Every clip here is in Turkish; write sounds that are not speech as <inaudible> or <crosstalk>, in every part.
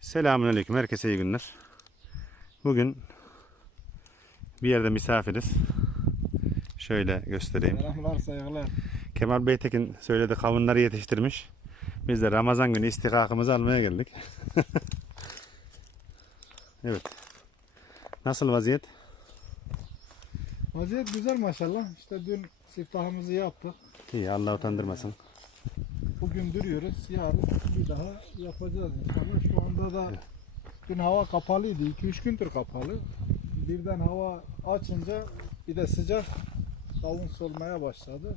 Selamünaleyküm. Herkese iyi günler. Bugün bir yerde misafiriz. Şöyle göstereyim. Selamlar saygılar. Kemal Beytekin söyledi kavunları yetiştirmiş. Biz de Ramazan günü istikakımızı almaya geldik. <laughs> evet. Nasıl vaziyet? Vaziyet güzel maşallah. İşte dün siftahımızı yaptık. İyi Allah utandırmasın. Bugün duruyoruz. Yarın bir daha yapacağız inşallah. Şu anda da dün hava kapalıydı. 2-3 gündür kapalı. Birden hava açınca bir de sıcak kavun solmaya başladı.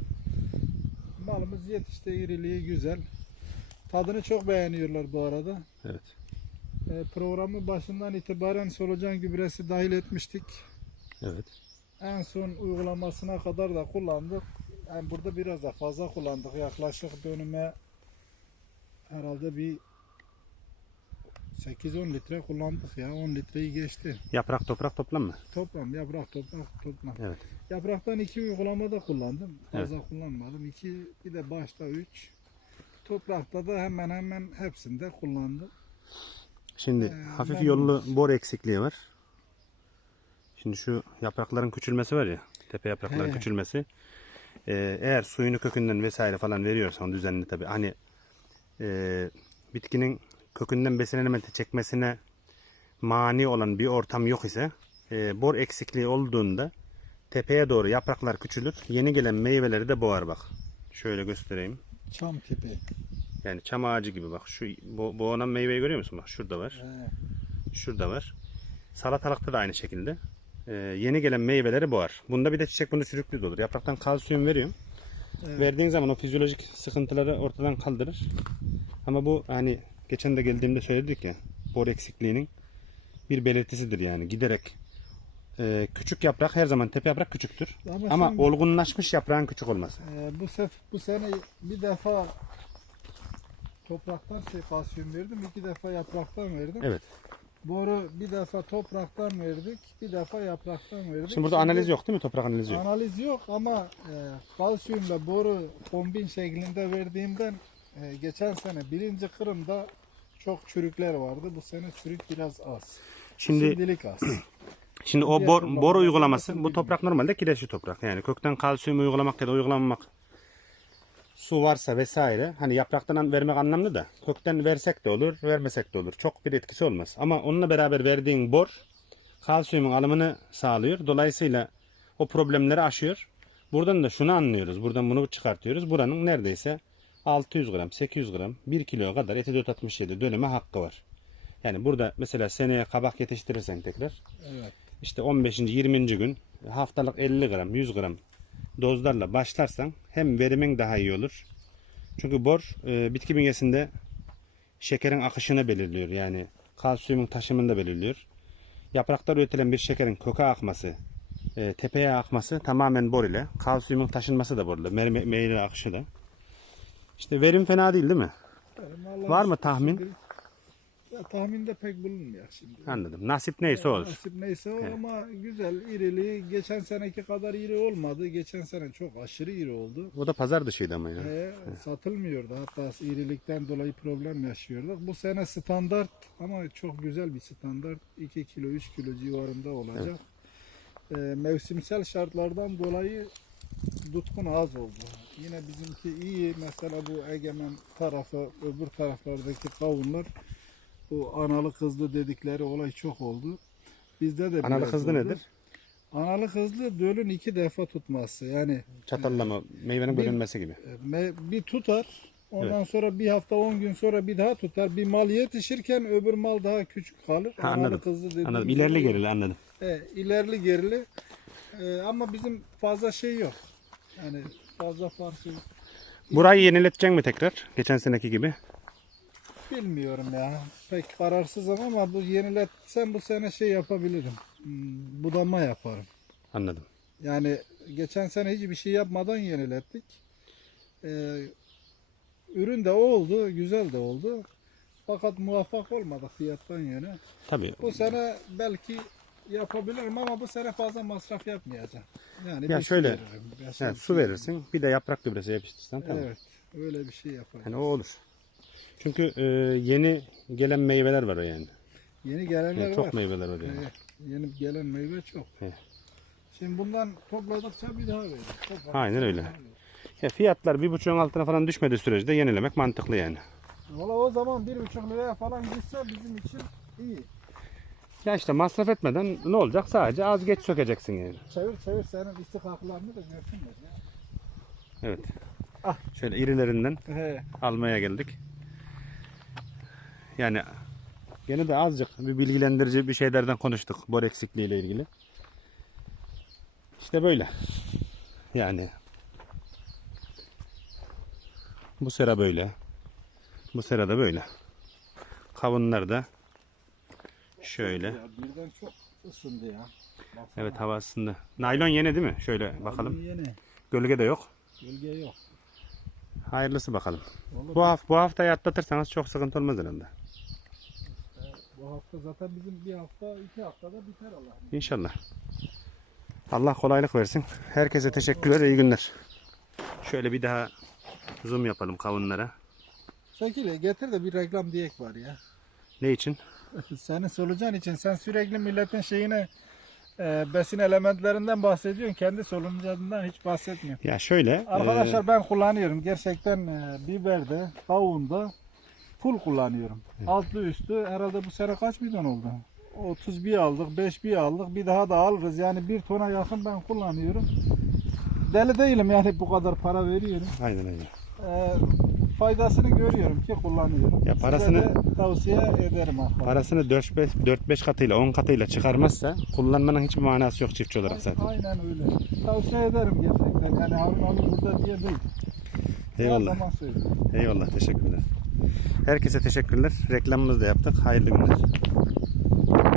Malımız yetişti. iriliği güzel. Tadını çok beğeniyorlar bu arada. Evet. E, programın başından itibaren solucan gübresi dahil etmiştik. Evet. En son uygulamasına kadar da kullandık. Yani burada biraz da fazla kullandık. Yaklaşık dönüme herhalde bir 8-10 litre kullandık ya. 10 litreyi geçti. Yaprak toprak toplam mı? Toplam yaprak toprak toplam. Evet. Yapraktan iki uygulamada kullandım. Fazla kullanmadım. İki bir de başta 3. Toprakta da hemen hemen hepsinde kullandım. Şimdi Ee, hafif yollu bor eksikliği var. Şimdi şu yaprakların küçülmesi var ya, tepe yaprakların He. küçülmesi. Ee, eğer suyunu kökünden vesaire falan veriyorsan düzenli tabi hani e, bitkinin kökünden besin elementi çekmesine mani olan bir ortam yok ise e, bor eksikliği olduğunda tepeye doğru yapraklar küçülür. Yeni gelen meyveleri de boğar bak. Şöyle göstereyim. Çam tipi. Yani çam ağacı gibi bak. Şu bo boğulan meyveyi görüyor musun? Bak şurada var. He. Şurada var. Salatalıkta da aynı şekilde. Ee, yeni gelen meyveleri boğar. Bunda bir de çiçek bunu çürüklüğü de olur. Yapraktan kalsiyum veriyor. Evet. Verdiğin zaman o fizyolojik sıkıntıları ortadan kaldırır. Ama bu hani geçen de geldiğimde söyledik ya bor eksikliğinin bir belirtisidir yani giderek e, küçük yaprak her zaman tepe yaprak küçüktür. Ama Ama şimdi- olgunlaşmış yaprağın küçük olması. Ee, bu sef bu sene bir defa topraktan şey kalsiyum verdim, iki defa yapraktan verdim. Evet. Boru bir defa topraktan verdik, bir defa yapraktan verdik. Şimdi burada analiz yok değil mi? Toprak analizi yok. Analiz yok ama e, kalsiyumla boru kombin şeklinde verdiğimden e, geçen sene birinci kırımda çok çürükler vardı. Bu sene çürük biraz az. Şimdi Şimdilik az. <clears throat> Şimdi o bor, topraklarda bor nasıl uygulaması bu toprak normalde kireçli toprak. Yani kökten kalsiyum uygulamak ya da uygulamamak su varsa vesaire hani yapraktan vermek anlamlı da kökten versek de olur vermesek de olur. Çok bir etkisi olmaz. Ama onunla beraber verdiğin bor kalsiyumun alımını sağlıyor. Dolayısıyla o problemleri aşıyor. Buradan da şunu anlıyoruz. Buradan bunu çıkartıyoruz. Buranın neredeyse 600 gram, 800 gram, 1 kilo kadar eti 467 döneme hakkı var. Yani burada mesela seneye kabak yetiştirirsen tekrar evet. işte 15. 20. gün haftalık 50 gram 100 gram dozlarla başlarsan hem verimin daha iyi olur. Çünkü bor e, bitki bünyesinde şekerin akışını belirliyor. Yani kalsiyumun taşımını da belirliyor. Yaprakta üretilen bir şekerin köke akması, e, tepeye akması tamamen bor ile. Kalsiyumun taşınması da bor ile. Me- meyve akışı da. İşte verim fena değil değil mi? Var mı tahmin? şimdi- Ya tahminde pek bulunmuyor şimdi. Anladım. Nasip neyse olur. Nasip neyse o Evet. ama güzel iriliği geçen seneki kadar iri olmadı. Geçen sene çok aşırı iri oldu. O da pazar dışıydı ama ya. Ee, satılmıyordu. Hatta irilikten dolayı problem yaşıyorduk. Bu sene standart ama çok güzel bir standart. 2 kilo 3 kilo civarında olacak. Ee, mevsimsel şartlardan dolayı tutkun az oldu. Yine bizimki iyi. Mesela bu egemen tarafı, öbür taraflardaki kavunlar bu analı kızlı dedikleri olay çok oldu. Bizde de Analı biraz hızlı oldu. nedir? Analı hızlı dölün iki defa tutması. Yani Çatallama, meyvenin Bir- bölünmesi gibi. e, me- bir tutar. Ondan sonra bir hafta 10 gün sonra bir daha tutar. Bir mal yetişirken öbür mal daha küçük kalır. Ha, anladım. kızlı dediğimiz Anladım. İlerli olay- gerili anladım. E, ilerli gerili. E, ama bizim fazla şey yok. Yani fazla farkı Burayı yeniletecek mi tekrar? Geçen seneki gibi. Bilmiyorum ya. Pek kararsızım ama bu yeniletsem bu sene şey yapabilirim. Hmm, budama yaparım. Anladım. Yani geçen sene hiçbir şey yapmadan yenilettik. Ee, ürün de oldu, güzel de oldu. Fakat muvaffak olmadık fiyattan yöne. Tabii. Bu sene belki yapabilirim ama bu sene fazla masraf yapmayacağım. Yani Ya bir su şöyle, veririm, bir su verirsin. Bir de yaprak gübresi yapıştırsan tamam. Evet, öyle bir şey yaparım. Hani o olur. Çünkü e, yeni gelen meyveler var o yani. Yeni gelenler Yani çok var. meyveler var yani. Evet, yeni gelen meyve çok. Evet. Şimdi bundan topladıkça bir daha verir. Topladıkça Aynen öyle. Ya fiyatlar bir buçuğun altına falan düşmediği sürece yenilemek mantıklı yani. Valla o zaman bir buçuk liraya falan gitse bizim için iyi. Ya işte masraf etmeden ne olacak? Sadece az geç sökeceksin yani. Çevir çevir senin istihkaklarını da görsünler ya. Evet. Ah. Şöyle irilerinden He. almaya geldik. Yani gene de azıcık bir bilgilendirici bir şeylerden konuştuk bor eksikliği ile ilgili. İşte böyle. Yani bu sera böyle. Bu sera da böyle. Kavunlar da şöyle. Ya birden çok ısındı ya. Baksana. Evet hava ısındı. Naylon yeni değil mi? Şöyle bakalım. Yeni. Gölge de yok. Gölge yok. Hayırlısı bakalım. Vallahi Bu, hafta, bu haftayı atlatırsanız çok sıkıntı olmaz herhalde. Bu hafta zaten bizim bir hafta iki haftada biter Allah'ım. İnşallah. Allah kolaylık versin. Herkese teşekkürler. iyi günler. Şöyle bir daha zoom yapalım kavunlara. Şekile getir de bir reklam diyek var ya. Ne için? <laughs> Senin solucan için sen sürekli milletin şeyine e, besin elementlerinden bahsediyorsun. Kendi solucanından hiç bahsetmiyorsun. Ya şöyle. Arkadaşlar e, ben kullanıyorum. Gerçekten e, biberde, kavunda full kullanıyorum. Altlı üstü herhalde bu sene kaç bidon oldu? 31 aldık, 5 bir aldık. Bir daha da alırız. Yani bir tona yakın ben kullanıyorum. Deli değilim yani bu kadar para veriyorum. aynen aynen. E, faydasını görüyorum ki kullanıyorum. Ya Size parasını- de tavsiye ederim arkadaşlar. Parasını 4-5 katıyla 10 katıyla çıkarmazsa kullanmanın hiçbir manası yok çiftçi olarak zaten. Aynen öyle. Tavsiye ederim gerçekten. Yani Harun abi burada diye değil. Eyvallah. Eyvallah teşekkürler. Herkese teşekkürler. Reklamımızı da yaptık. Hayırlı günler.